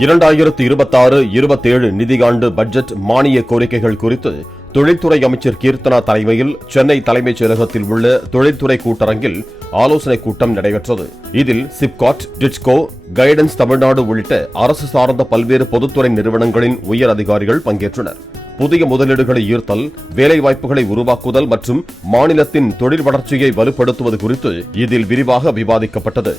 2026-27 நிதியாண்டு budget மானிய கோரிக்கைகள் குறித்து தொழில்துறை அமைச்சர் கீர்த்தனா தலைமையில் சென்னை தலைமைச் செயலகத்தில் உள்ள தொழில்துறை கூட்டரங்கில் ஆலோசனைக் கூட்டம் நடைபெற்றது. இதில் சிப்காட், டிட்கோ, கைடன்ஸ் தமிழ்நாடு உள்ளிட்ட அரசு சார்ந்த பல்வேறு பொதுத்துறை நிறுவனங்களின் உயர் அதிகாரிகள் பங்கேற்றனர். புதிய முதலீடுகளை ஈர்த்தல், வேலைவாய்ப்புகளை உருவாக்குதல் மற்றும் மாநிலத்தின் தொழில் வளர்ச்சியை வலுப்படுத்துவது குறித்து இதில் விரிவாக விவாதிக்கப்பட்டது.